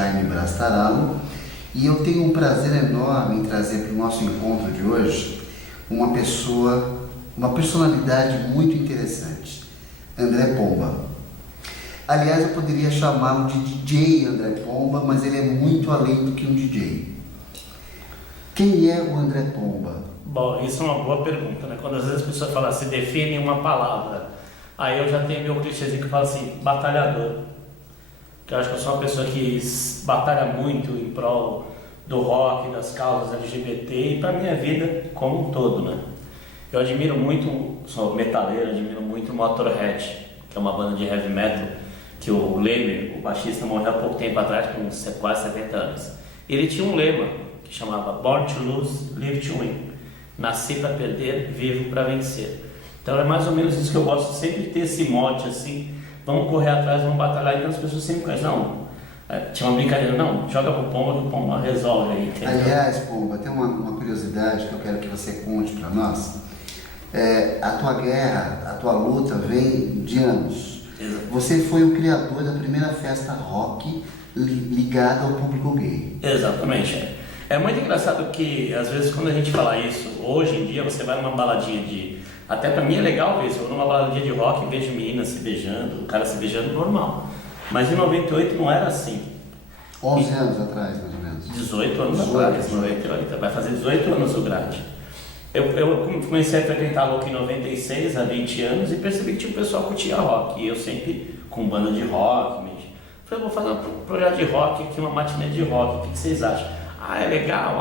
Jaime Brastaralo, e eu tenho um prazer enorme em trazer para o nosso encontro de hoje uma pessoa, uma personalidade muito interessante, André Pomba. Aliás, eu poderia chamá-lo de DJ André Pomba, mas ele é muito além do que um DJ. Quem é o André Pomba? Bom, isso é uma boa pergunta, né? Quando às vezes as pessoas falam assim, define uma palavra, aí eu já tenho meu clichêzinho que fala assim, batalhador. Que eu acho que eu sou uma pessoa que batalha muito em prol do rock, das causas LGBT e para minha vida como um todo, né? Eu admiro muito, sou metaleiro, admiro muito o Motorhead, que é uma banda de heavy metal, que o Lemmy, o baixista, morreu há pouco tempo atrás, com quase 70 anos. Ele tinha um lema que chamava Born to Lose, Live to Win. Nasci para perder, vivo para vencer. Então é mais ou menos isso que eu gosto, sempre de ter esse mote assim, vamos correr atrás, vamos batalhar. Então as pessoas sempre conhecem, não, tinha uma brincadeira, não, joga pro Pomba que o Pomba resolve aí. Entendeu? Aliás, Pomba, tem uma curiosidade que eu quero que você conte para nós. A tua guerra, a tua luta vem de anos. Você foi o criador da primeira festa rock ligada ao público gay. Exatamente. É muito engraçado que, às vezes, quando a gente fala isso, hoje em dia você vai numa baladinha de... Até pra mim é legal ver isso, eu vou numa baladinha de rock e vejo meninas se beijando, o cara se beijando normal. Mas em 98 não era assim. 11 anos atrás, mais ou menos. 18 anos atrás, 98. Vai fazer 18 anos o grade. Eu comecei a frequentar a Louca em 96, há 20 anos, e percebi que tinha um pessoal que curtia rock. E eu sempre com banda de rock. Falei, vou fazer um projeto de rock aqui, uma matinê de rock, o que vocês acham? É legal,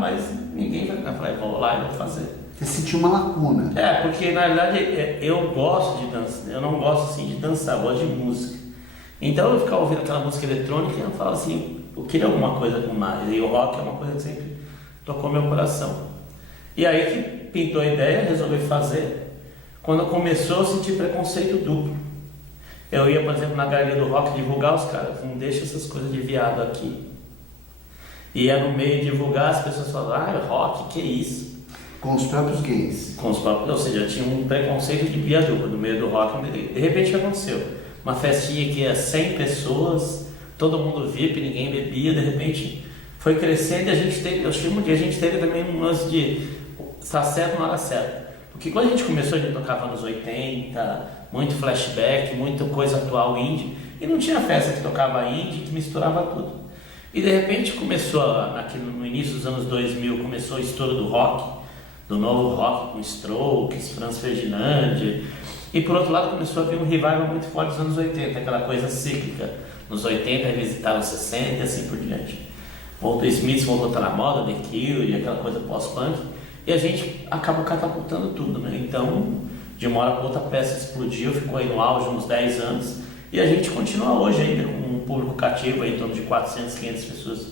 mas ninguém vai ficar. Falei, vou lá e vou fazer. Você sentiu uma lacuna. Porque na verdade eu gosto de dança, eu não gosto assim de dançar, eu gosto de música. Então eu ficava ouvindo aquela música eletrônica e eu falava assim, eu queria alguma coisa com mais. E o rock é uma coisa que sempre tocou meu coração. E aí que pintou a ideia, resolvi fazer. Quando começou, eu senti preconceito duplo. Eu ia, por exemplo, na galeria do rock divulgar os caras, não deixa essas coisas de viado aqui. Ia no meio divulgar, as pessoas falavam, rock, que isso? Com os próprios gays. Com os próprios, ou seja, tinha um preconceito de viaduca no meio do rock. De repente, o que aconteceu? Uma festinha que ia 100 pessoas, todo mundo VIP, ninguém bebia, de repente foi crescendo e a gente teve, eu chamo de a gente teve também um lance de está certo na hora certa. Porque quando a gente começou, a gente tocava nos 80, muito flashback, muita coisa atual indie, e não tinha festa que tocava indie, que misturava tudo. E de repente começou, no início dos anos 2000, começou o estouro do rock, do novo rock com Strokes, Franz Ferdinand, e por outro lado começou a vir um revival muito forte dos anos 80, aquela coisa cíclica. Nos 80 revisitaram os 60 e assim por diante. Voltou Smith, voltou a estar na moda, The Cure, e aquela coisa pós-punk. E a gente acabou catapultando tudo, né? Então, de uma hora para outra a peça explodiu, ficou aí no auge uns 10 anos. E a gente continua hoje ainda com um público cativo aí, em torno de 400, 500 pessoas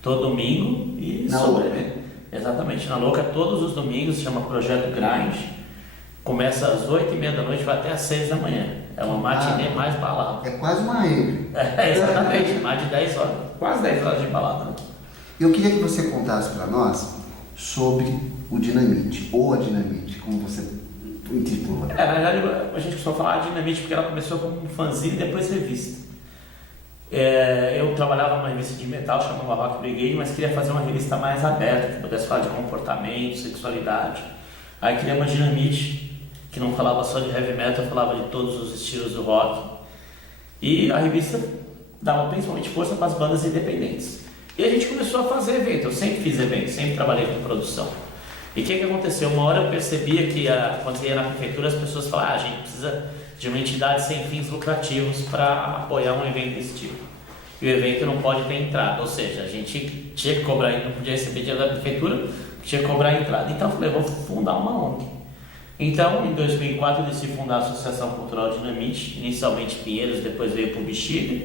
todo domingo. E exatamente, na Louca todos os domingos, se chama Projeto Grind. Começa às 8h30 da noite, vai até às 6 da manhã. É uma matinê mais balada. É quase uma rave. Exatamente, mais de 10 horas, quase 10 horas de balada. Né? Eu queria que você contasse para nós sobre o Dinamite, ou a Dinamite, como você intitula. Na verdade, a gente costuma falar de Dinamite porque ela começou como um fanzine e depois revista. Eu trabalhava numa revista de metal, chamava Rock Brigade, mas queria fazer uma revista mais aberta, que pudesse falar de comportamento, sexualidade. Aí criei uma Dinamite, que não falava só de heavy metal, falava de todos os estilos do rock. E a revista dava principalmente força para as bandas independentes. E a gente começou a fazer evento, eu sempre fiz evento, sempre trabalhei com produção. E o que aconteceu? Uma hora eu percebia que quando ia na prefeitura as pessoas falavam, a gente precisa de uma entidade sem fins lucrativos para apoiar um evento desse tipo. E o evento não pode ter entrada, ou seja, a gente tinha que cobrar, não podia receber dinheiro da prefeitura, tinha que cobrar a entrada. Então eu falei, vou fundar uma ONG. Então, em 2004 eu decidi fundar a Associação Cultural Dinamite, inicialmente Pinheiros, depois veio para o Bexiga.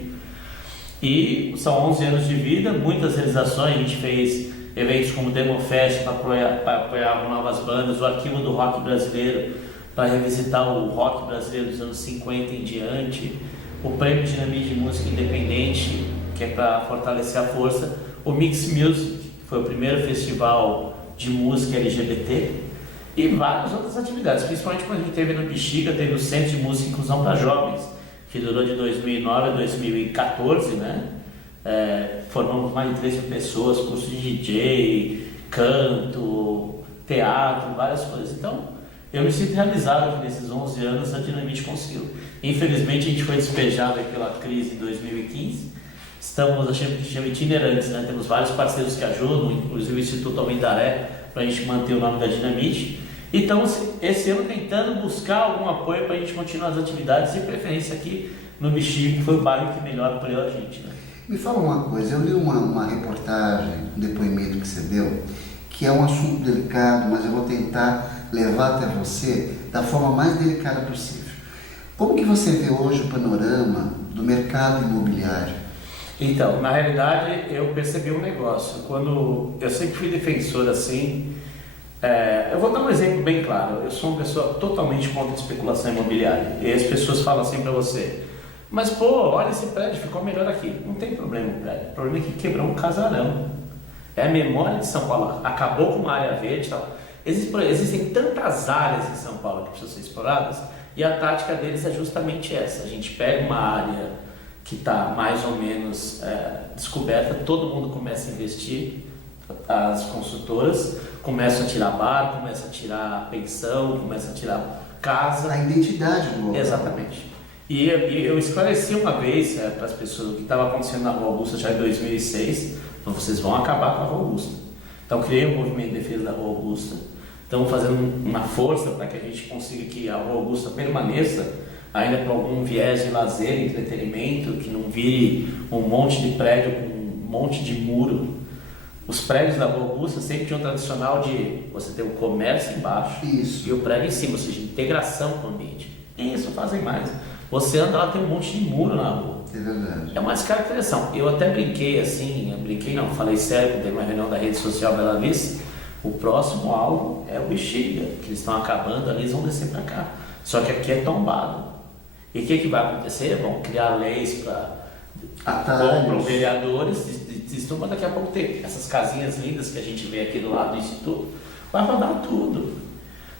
E são 11 anos de vida, muitas realizações, a gente fez eventos como Demo Fest para apoiar novas bandas, o Arquivo do Rock Brasileiro para revisitar o rock brasileiro dos anos 50 em diante, o Prêmio Dinamite de Música Independente, que é para fortalecer a força, o Mix Music, que foi o primeiro festival de música LGBT, e várias outras atividades, principalmente quando a gente teve no Bexiga, teve o Centro de Música e Inclusão para Jovens, que durou de 2009 a 2014, né? formamos mais de 3.000 pessoas, curso de DJ, canto, teatro, várias coisas. Então, eu me sinto realizado que nesses 11 anos a Dinamite conseguiu. Infelizmente, a gente foi despejado pela crise em 2015. Estamos, a gente chama itinerantes, né? Temos vários parceiros que ajudam, inclusive o Instituto Almendaré, para a gente manter o nome da Dinamite. E estamos, esse ano, tentando buscar algum apoio para a gente continuar as atividades, de preferência aqui no Bexiga, que foi o bairro que melhor apoiou a gente, né? Me fala uma coisa, eu li uma reportagem, um depoimento que você deu, que é um assunto delicado, mas eu vou tentar levar até você da forma mais delicada possível. Como que você vê hoje o panorama do mercado imobiliário? Então, na realidade, eu percebi um negócio. Quando eu sempre fui defensor assim, eu vou dar um exemplo bem claro. Eu sou uma pessoa totalmente contra a especulação imobiliária. E as pessoas falam assim para você: mas pô, olha esse prédio, ficou melhor aqui. Não tem problema o prédio. O problema é que quebrou um casarão. É a memória de São Paulo. Acabou com uma área verde e tal. Existem tantas áreas em São Paulo que precisam ser exploradas, e a tática deles é justamente essa. A gente pega uma área que está mais ou menos descoberta, todo mundo começa a investir, as construtoras começam a tirar bar, começam a tirar pensão, começam a tirar casa. A identidade do local. Exatamente. E eu esclareci uma vez para as pessoas o que estava acontecendo na Rua Augusta já em 2006, então vocês vão acabar com a Rua Augusta. Então criei um movimento de defesa da Rua Augusta, estamos fazendo uma força para que a gente consiga que a Rua Augusta permaneça, ainda com algum viés de lazer, entretenimento, que não vire um monte de prédio com um monte de muro. Os prédios da Rua Augusta sempre tinham um tradicional de você ter o comércio embaixo. Isso. E o prédio em cima, ou seja, integração com o ambiente. E isso fazem mais. Você anda lá, tem um monte de muro na rua. É verdade. É uma descaracterização. Eu até brinquei assim, falei sério, quando teve uma reunião da rede social Bela Vista. O próximo alvo é o Bexiga, que eles estão acabando ali, eles vão descer para cá. Só que aqui é tombado. E o que vai acontecer? Vão criar leis para vereadores, mas daqui a pouco tem essas casinhas lindas que a gente vê aqui do lado do Instituto, vai rodar tudo.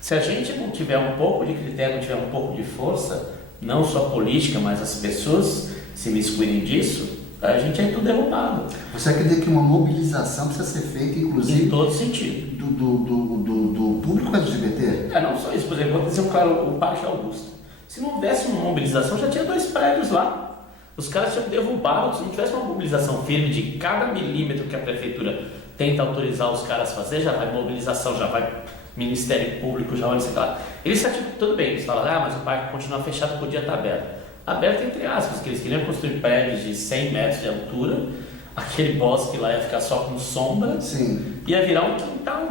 Se a gente não tiver um pouco de critério, não tiver um pouco de força, não só política, mas as pessoas se miscuírem disso, a gente é tudo derrubado. Você acredita que uma mobilização precisa ser feita, inclusive, em todo sentido, do público LGBT? Não só isso, por exemplo, vou dizer o Parque Augusta. Se não houvesse uma mobilização, já tinha 2 prédios lá. Os caras tinham derrubado. Se não tivesse uma mobilização firme de cada milímetro que a prefeitura tenta autorizar os caras a fazer, já vai mobilização, já vai Ministério Público, já olha, sei lá. Eles tudo bem, eles falam, mas o parque continua fechado, podia estar aberto. Aberto entre aspas, porque eles queriam construir prédios de 100 metros de altura, aquele bosque lá ia ficar só com sombra. Sim. Ia virar um quintal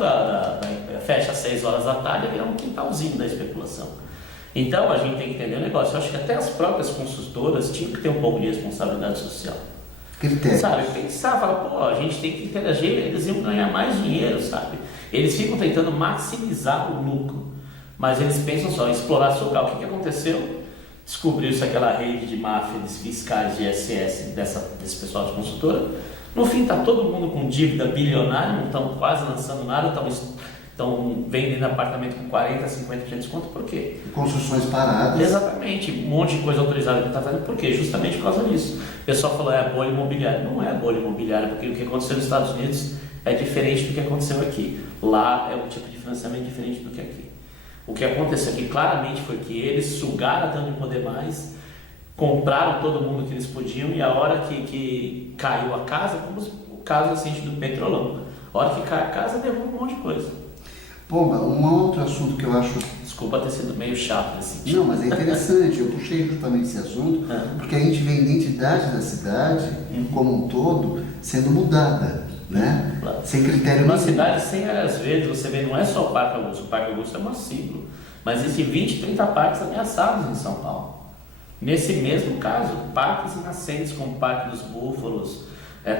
fecha às 6 horas da tarde, ia virar um quintalzinho da especulação. Então a gente tem que entender o negócio. Eu acho que até as próprias construtoras tinham que ter um pouco de responsabilidade social. Critério. Sabe, pensar, falar, a gente tem que interagir, eles iam ganhar mais dinheiro, sabe? Eles ficam tentando maximizar o lucro, mas eles pensam só em explorar seu local. O que aconteceu? Descobriu-se aquela rede de máfias fiscais de ISS desse pessoal de construtora. No fim está todo mundo com dívida bilionária, não estão quase lançando nada, estão vendendo apartamento com 40%, 50% de desconto. Por quê? Construções paradas. Exatamente, um monte de coisa autorizada que está fazendo. Por quê? Justamente por causa disso. O pessoal falou, é bolha imobiliária. Não é bolha imobiliária, porque o que aconteceu nos Estados Unidos é diferente do que aconteceu aqui. Lá é um tipo de financiamento diferente do que aqui. O que aconteceu aqui claramente foi que eles sugaram até não poder mais, compraram todo mundo que eles podiam, e a hora que caiu a casa, como o caso recente do Petrolão, a hora que cai a casa, derruba um monte de coisa. Pomba, um outro assunto que eu acho... Desculpa ter sido meio chato nesse sentido. Não, mas é interessante, eu puxei justamente esse assunto, porque a gente vê a identidade da cidade, como um todo, sendo mudada, né? Claro. Sem critério Uma nenhum. cidade sem áreas verdes, você vê, não é só o Parque Augusto é um ciclo, mas existem 20, 30 parques ameaçados em São Paulo. Nesse mesmo caso, parques nascentes como o Parque dos Búfalos,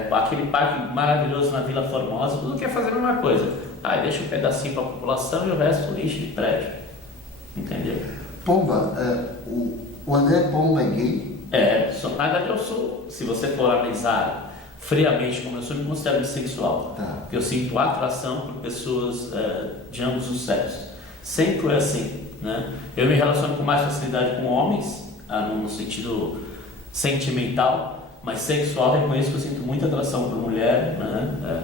aquele parque maravilhoso na Vila Formosa, tudo quer fazer a mesma coisa. Deixa um pedacinho para a população e o resto lixo de prédio. Entendeu? Pomba, o André Pomba é gay? Na verdade eu sou, se você for analisar friamente como eu sou, me considero bissexual. Tá. Porque eu sinto atração por pessoas de ambos os sexos. Sempre foi assim, né? Eu me relaciono com mais facilidade com homens, no sentido sentimental, mas sexual reconheço que eu sinto muita atração por mulher, né?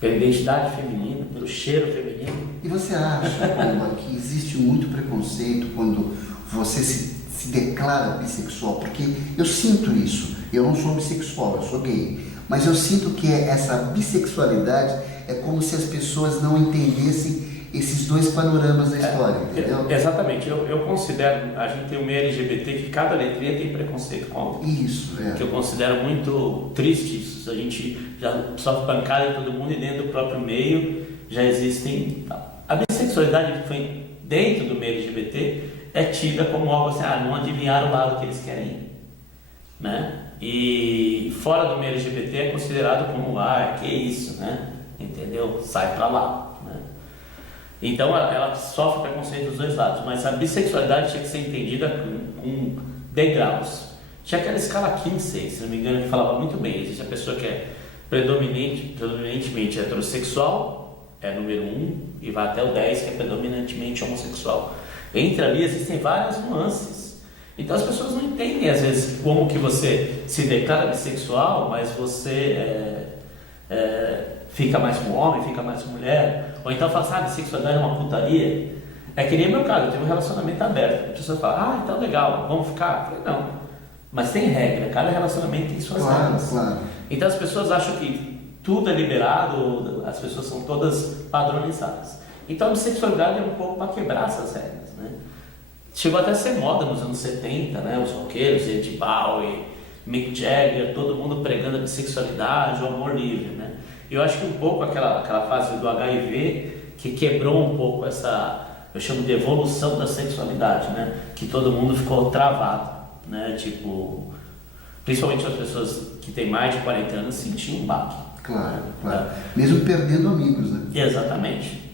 Pela identidade feminina, pelo cheiro feminino. E você acha, Pomba, que existe muito preconceito quando você se declara bissexual? Porque eu sinto isso. Eu não sou bissexual, eu sou gay. Mas eu sinto que essa bissexualidade é como se as pessoas não entendessem esses dois panoramas da história, entendeu? Exatamente. Eu considero, a gente tem um meio LGBT que cada letrinha tem preconceito com a outra. Isso, Que eu considero muito triste isso. A gente já sofre pancada em todo mundo e dentro do próprio meio já existem... A bissexualidade que foi dentro do meio LGBT é tida como algo assim, não adivinhar o lado que eles querem ir, né? E fora do meio LGBT é considerado como, que isso, né? Entendeu? Sai pra lá, né? Então ela sofre preconceito dos dois lados, mas a bissexualidade tinha que ser entendida com degraus. Tinha aquela escala Kinsey, se não me engano, que falava muito bem. Existe a pessoa que é predominantemente heterossexual, é número 1, e vai até o 10, que é predominantemente homossexual. Entre ali existem várias nuances. Então as pessoas não entendem às vezes como que você se declara bissexual, mas você fica mais com homem, fica mais com mulher. Ou então fala assim, bissexualidade é uma putaria. É que nem meu caso, eu tenho um relacionamento aberto. A pessoa fala, então legal, vamos ficar? Eu falei, não. Mas tem regra, cada relacionamento tem suas regras. Claro. Então as pessoas acham que tudo é liberado, as pessoas são todas padronizadas. Então a bissexualidade é um pouco para quebrar essas regras, né? Chegou até a ser moda nos anos 70, né? Os roqueiros, Ed Bowie, Mick Jagger, todo mundo pregando a bissexualidade, o amor livre, né? Eu acho que um pouco aquela fase do HIV que quebrou um pouco essa, eu chamo de evolução da sexualidade, né? Que todo mundo ficou travado, né? Tipo, principalmente as pessoas que têm mais de 40 anos sentiam um baque. Claro. Mesmo perdendo amigos, né? Exatamente.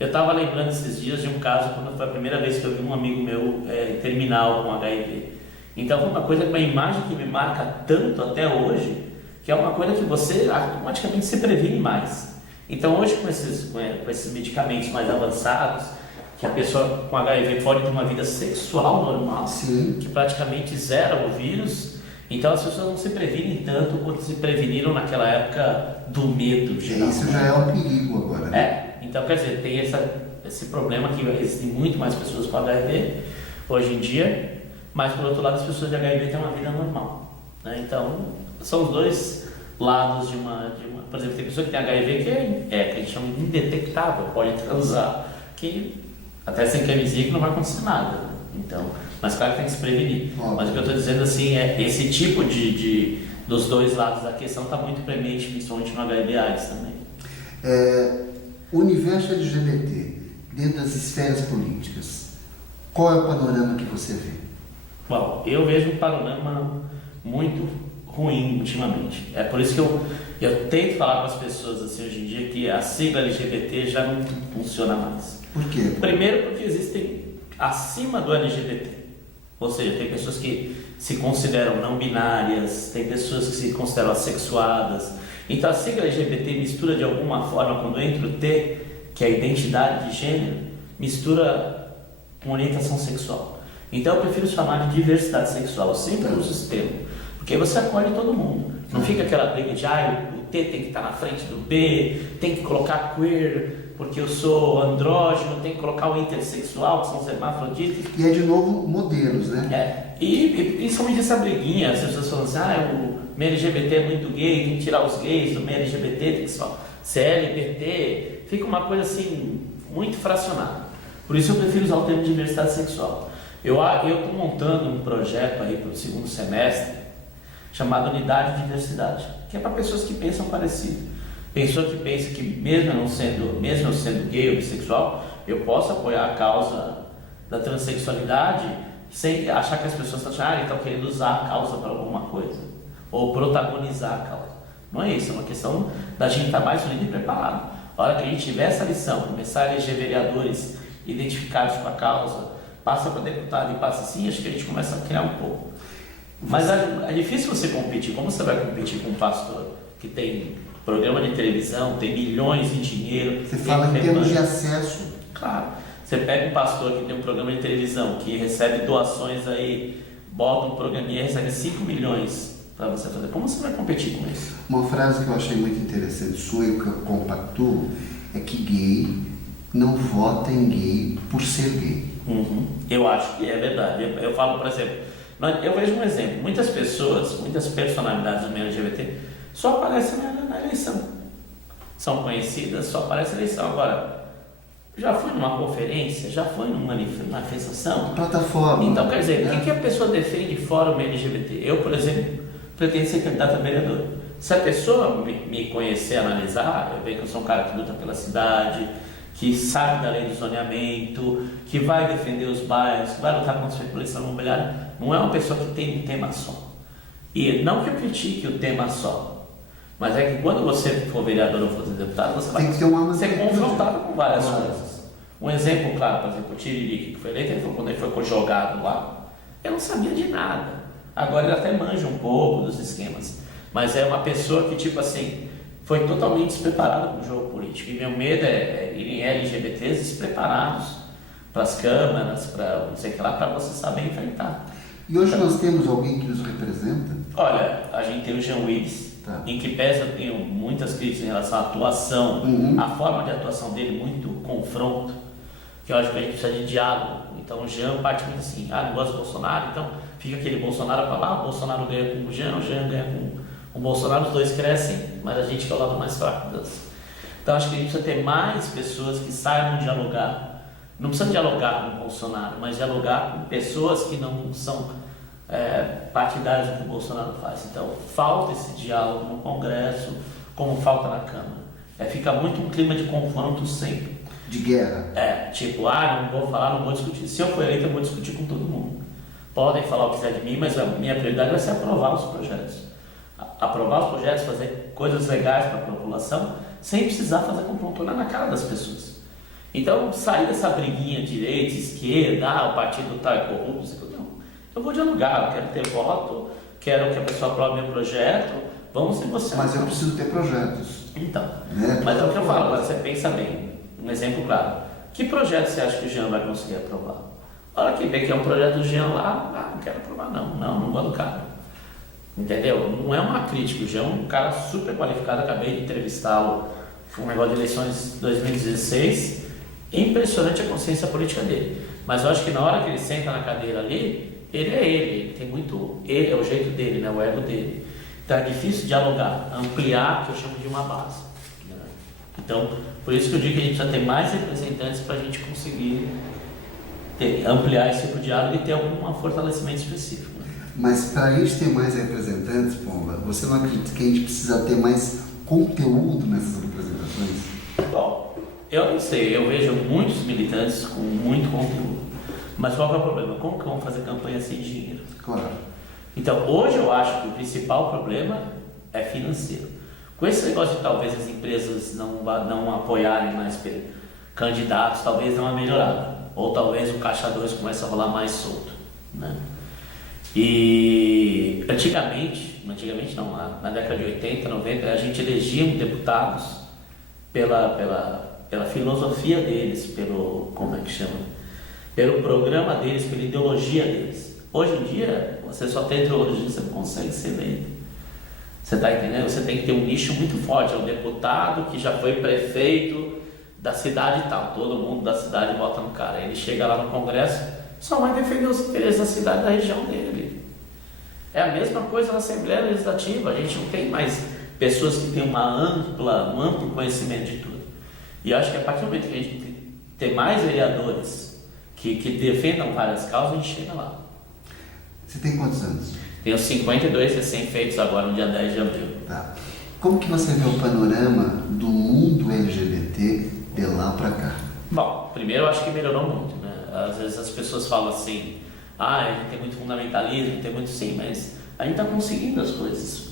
Eu estava lembrando esses dias de um caso, quando foi a primeira vez que eu vi um amigo meu terminal com HIV. Então foi uma coisa, uma imagem que me marca tanto até hoje, que é uma coisa que você automaticamente se previne mais. Então hoje com esses medicamentos mais avançados, que a pessoa com HIV pode ter uma vida sexual normal, Sim. que praticamente zera o vírus, então as pessoas não se previnem tanto quanto se preveniram naquela época do medo geral. Isso já é um perigo agora, né? Então quer dizer, tem esse problema que existem muito mais pessoas com HIV hoje em dia, mas por outro lado as pessoas de HIV têm uma vida normal, né? Então são os dois lados de uma... Por exemplo, tem pessoa que tem HIV que a gente chama de indetectável, pode transar, que até sem camisinha que não vai acontecer nada, né? Então, mas claro que tem que se prevenir. Mas o que eu estou dizendo assim é esse tipo dos dois lados da questão está muito premente, principalmente no HIV/AIDS também. O universo LGBT, dentro das esferas políticas, qual é o panorama que você vê? Bom, eu vejo um panorama muito ruim ultimamente. É por isso que eu tento falar com as pessoas assim hoje em dia que a sigla LGBT já não funciona mais. Por quê? Primeiro porque existem acima do LGBT, ou seja, tem pessoas que se consideram não binárias, tem pessoas que se consideram assexuadas. Então a sigla LGBT mistura de alguma forma, quando entra o T, que é a identidade de gênero, mistura com orientação sexual. Então eu prefiro chamar de diversidade sexual, eu sempre uso esse termo, porque aí você acolhe todo mundo. Não fica aquela briga de o T tem que estar na frente do B, tem que colocar queer, porque eu sou andrógeno, tem que colocar o intersexual, que são os hermafroditas. E é de novo modelos, né? E principalmente essa briguinha, as pessoas falam assim, o meio LGBT é muito gay, tem que tirar os gays do meio LGBT, tem que só ser LGBT, fica uma coisa assim, muito fracionada. Por isso eu prefiro usar o termo de diversidade sexual. Eu estou montando um projeto aí para o segundo semestre, chamado Unidade de Diversidade, que é para pessoas que pensam parecido. Pessoa que pensa que mesmo eu sendo gay ou bissexual, eu posso apoiar a causa da transexualidade sem achar que as pessoas estão querendo usar a causa para alguma coisa, ou protagonizar a causa. Não é isso, é uma questão da gente estar mais unido e preparado. A hora que a gente tiver essa lição, começar a eleger vereadores identificados com a causa, passa para deputado e passa assim, acho que a gente começa a criar um pouco. Mas é difícil você competir. Como você vai competir com um pastor que tem programa de televisão, tem milhões de dinheiro? Você fala em termos de acesso. Claro. Você pega um pastor que tem um programa de televisão, que recebe doações aí, bota um programinha e recebe 5 milhões para você fazer. Como você vai competir com isso? Uma frase que eu achei muito interessante sua e que eu compactuo é que gay não vota em gay por ser gay. Eu acho que é verdade. Eu falo, por exemplo, eu vejo um exemplo. Muitas pessoas, muitas personalidades do meio LGBT só aparecem na eleição. São conhecidas, só aparecem na eleição. Agora, já foi numa conferência, já foi numa manifestação. Plataforma. Então, quer dizer, o que a pessoa defende fora o meio LGBT? Eu, por exemplo, pretendo ser candidato a vereador. Se a pessoa me conhecer, analisar, eu vejo que eu sou um cara que luta pela cidade, que sabe da lei do zoneamento, que vai defender os bairros, que vai lutar contra a especulação imobiliária, não é uma pessoa que tem um tema só. E não que eu critique o tema só, mas é que quando você for vereador ou for deputado, você vai ser confrontado com várias coisas. Um exemplo claro, por exemplo, o Tiririca, que foi eleito, ele falou, quando ele foi jogado lá, eu não sabia de nada. Agora ele até manja um pouco dos esquemas, mas é uma pessoa que, tipo assim, foi totalmente despreparada para o jogo político. E meu medo é irem LGBTs despreparados para as câmaras, para não sei o que lá, para você saber enfrentar. E hoje nós temos alguém que nos representa? Olha, a gente tem o Jean Willis, em que pesa, eu tenho muitas críticas em relação à atuação, a forma de atuação dele, muito confronto, que eu acho que a gente precisa de diálogo. Então o Jean parte muito assim, não gosta do Bolsonaro, então fica aquele Bolsonaro para lá, o Bolsonaro ganha com o Jean ganha com o Bolsonaro, os dois crescem, mas a gente que é o lado mais fraco das. Então acho que a gente precisa ter mais pessoas que saibam dialogar. Não precisa dialogar com o Bolsonaro, mas dialogar com pessoas que não são partidários do que o Bolsonaro faz. Então falta esse diálogo no Congresso, como falta na Câmara. Fica muito um clima de confronto sempre. De guerra. Tipo, não vou falar, não vou discutir. Se eu for eleito, eu vou discutir com todo mundo. Podem falar o que quiser de mim, mas a minha prioridade vai ser aprovar os projetos. Aprovar os projetos, fazer coisas legais para a população, sem precisar fazer confronto na cara das pessoas. Então, sair dessa briguinha direita, esquerda, o partido está corrupto, não. Eu vou dialogar, eu quero ter voto, quero que a pessoa aprove meu projeto, vamos negociar. Mas eu preciso ter projetos. Então, mas é o que eu falo, agora você pensa bem, um exemplo claro. Que projeto você acha que o Jean vai conseguir aprovar? A hora que vê que é um projeto do Jean lá, não quero aprovar não gosto do cara. Entendeu? Não é uma crítica, o Jean é um cara super qualificado, acabei de entrevistá-lo, foi um negócio de eleições de 2016, é impressionante a consciência política dele, mas eu acho que na hora que ele senta na cadeira ali, ele tem muito, ele é o jeito dele, né? O ego dele, então é difícil dialogar, ampliar, que eu chamo de uma base, né? Então, por isso que eu digo que a gente precisa ter mais representantes para a gente conseguir ampliar esse tipo de diálogo e ter algum fortalecimento específico. Mas para a gente ter mais representantes, Pomba, você não acredita que a gente precisa ter mais conteúdo nessas representações? Bom, eu não sei, eu vejo muitos militantes com muito conteúdo, mas qual que é o problema? Como que vão fazer campanha sem dinheiro? Claro. Então, hoje eu acho que o principal problema é financeiro. Com esse negócio de talvez as empresas não apoiarem mais candidatos, talvez dê uma melhorada, ou talvez o Caixa 2 comece a rolar mais solto, né? E antigamente não, na década de 80, 90, a gente elegia deputados pela filosofia deles, pelo programa deles, pela ideologia deles. Hoje em dia, você só tem ideologia, você não consegue ser eleito. Você está entendendo? Você tem que ter um nicho muito forte, é um deputado que já foi prefeito da cidade e tal, todo mundo da cidade vota no cara, ele chega lá no Congresso, só vai defender os interesses da cidade, da região dele. É a mesma coisa na Assembleia Legislativa, a gente não tem mais pessoas que têm um amplo conhecimento de tudo. E acho que a partir do momento que a gente tem mais vereadores que defendam várias causas, a gente chega lá. Você tem quantos anos? Tenho 52 recém-feitos agora no dia 10 de abril. Tá. Como que você vê o panorama do mundo LGBT de lá para cá? Bom, primeiro eu acho que melhorou muito, né? Às vezes as pessoas falam assim, a gente tem muito fundamentalismo, tem muito sim, mas a gente está conseguindo as coisas,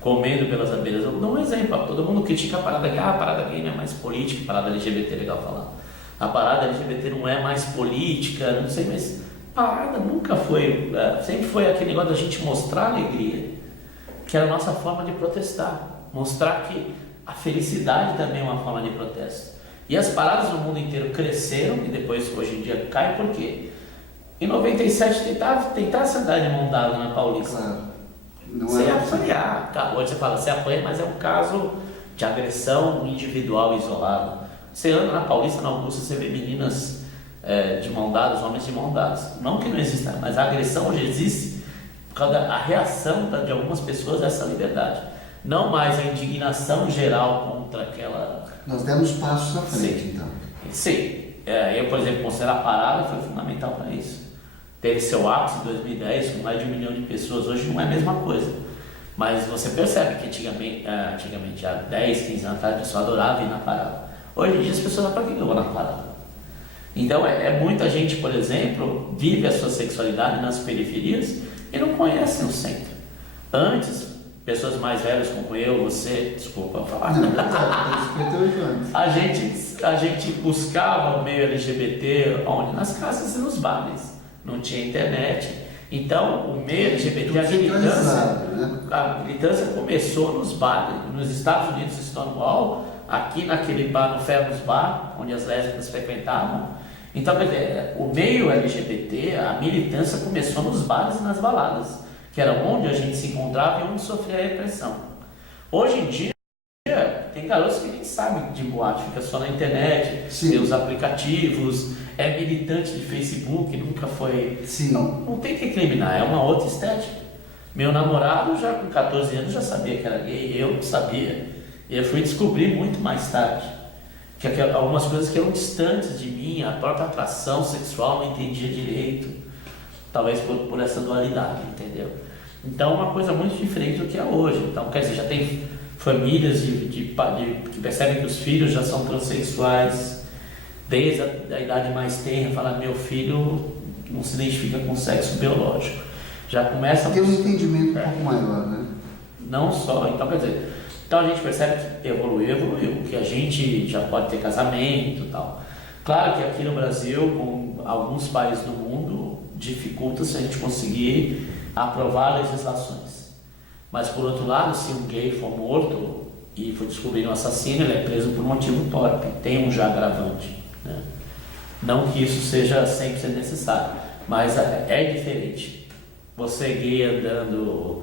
comendo pelas abelhas. Eu dou um exemplo, todo mundo critica a parada gay, a parada gay não é mais política, a parada LGBT é legal falar. A parada LGBT não é mais política, não sei, mas a parada nunca foi, sempre foi aquele negócio da gente mostrar a alegria, que era a nossa forma de protestar, mostrar que a felicidade também é uma forma de protesto. E as paradas no mundo inteiro cresceram e depois, hoje em dia, caem por quê? Em 97, tentar se andar de mão dada na Paulista. Claro. Não Sem é apanhar. Hoje você fala, você apanha, mas é um caso de agressão individual e isolada. Você anda na Paulista, na Augusta, você vê meninas de mão dadas, homens de mão dadas. Não que não exista, mas a agressão hoje existe por causa da reação de algumas pessoas a essa liberdade. Não mais a indignação geral contra aquela... Nós demos passos à frente, Sim. então. Sim. Eu, por exemplo, considero a parada foi fundamental para isso. Teve seu ápice em 2010 com mais de 1 milhão de pessoas. Hoje não é a mesma coisa. Mas você percebe que antigamente há 10, 15 anos atrás, o pessoal adorava ir na parada. Hoje em dia as pessoas para que eu vou na parada? Então muita gente, por exemplo, vive a sua sexualidade nas periferias e não conhecem o centro. Antes, pessoas mais velhas como eu, você, desculpa falar. Não, tem 58 anos. A gente buscava o meio LGBT onde? Nas casas e nos bares. Não tinha internet. Então, o meio LGBT, né? a militância começou nos bares. Nos Estados Unidos, Stonewall, aqui naquele bar, no Fairness Bar, onde as lésbicas frequentavam. Então, quer dizer, o meio LGBT, a militância começou nos bares e nas baladas, que era onde a gente se encontrava e onde sofria a repressão. Hoje em dia, tem garotos que nem sabem de boate, fica só na internet, vê os aplicativos, é militante de Facebook, nunca foi... Sim. Não tem que recriminar, é uma outra estética. Meu namorado, já com 14 anos, já sabia que era gay, eu não sabia. E eu fui descobrir muito mais tarde, que algumas coisas que eram distantes de mim, a própria atração sexual não entendia direito, talvez por essa dualidade, entendeu? Então, uma coisa muito diferente do que é hoje. Então, quer dizer, já tem famílias que percebem que os filhos já são transexuais desde a idade mais tenra, fala, meu filho não se identifica com sexo biológico. Já começa a ter um entendimento um pouco maior, né? Não só, então quer dizer, então a gente percebe que evoluiu, que a gente já pode ter casamento e tal. Claro que aqui no Brasil, com alguns países do mundo, dificulta-se a gente conseguir aprovar legislações. Mas por outro lado, se um gay for morto e for descobrido um assassino, ele é preso por um motivo torpe, tem um já agravante, né? Não que isso seja 100% necessário, mas é diferente. Você gay andando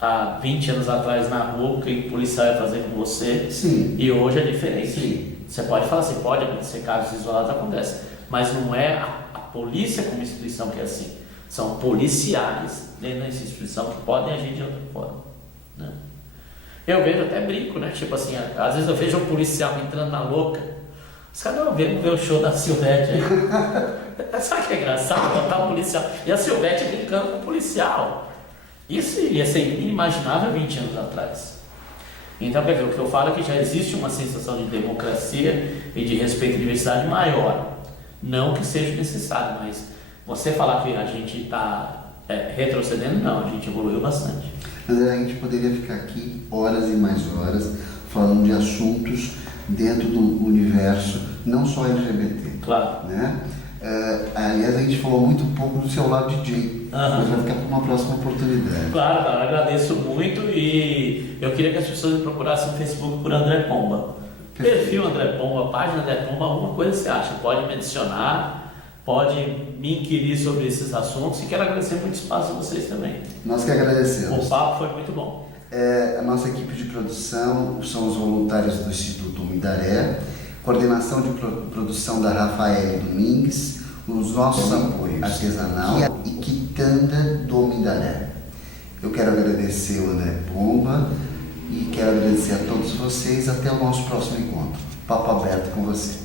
há 20 anos atrás na rua, o que o policial ia fazer com você, Sim. E hoje é diferente. Sim. Você pode falar assim, pode acontecer casos isolados, acontece, mas não é a polícia como instituição que é assim. São policiais dentro dessa instituição que podem agir de outra forma, né? Eu vejo, até brinco, né? Tipo assim, às vezes eu vejo um policial entrando na louca, os caras não vão ver o show da Silvete aí. Sabe que é engraçado? Botar um policial. E a Silvete brincando com o policial. Isso ia ser inimaginável 20 anos atrás. Então, quer dizer, o que eu falo é que já existe uma sensação de democracia e de respeito à diversidade maior. Não que seja necessário, mas você falar que a gente está retrocedendo, não, a gente evoluiu bastante. André, a gente poderia ficar aqui horas e mais horas falando de assuntos dentro do universo, não só LGBT. Claro. Né? Aliás, a gente falou muito pouco do seu lado DJ, mas vai ficar para uma próxima oportunidade. Claro, cara, agradeço muito e eu queria que as pessoas me procurassem no Facebook por André Pomba. Perfil André Pomba, página André Pomba, alguma coisa você acha, pode me adicionar, pode me inquirir sobre esses assuntos e quero agradecer muito o espaço a vocês também. Nós que agradecemos. O papo foi muito bom. A nossa equipe de produção são os voluntários do Instituto Umidaré, coordenação de produção da Rafael Domingues, os nossos apoios Artesanal e Quitanda do Umidaré. Eu quero agradecer o André Pomba e quero agradecer a todos vocês. Até o nosso próximo encontro. Papo aberto com você.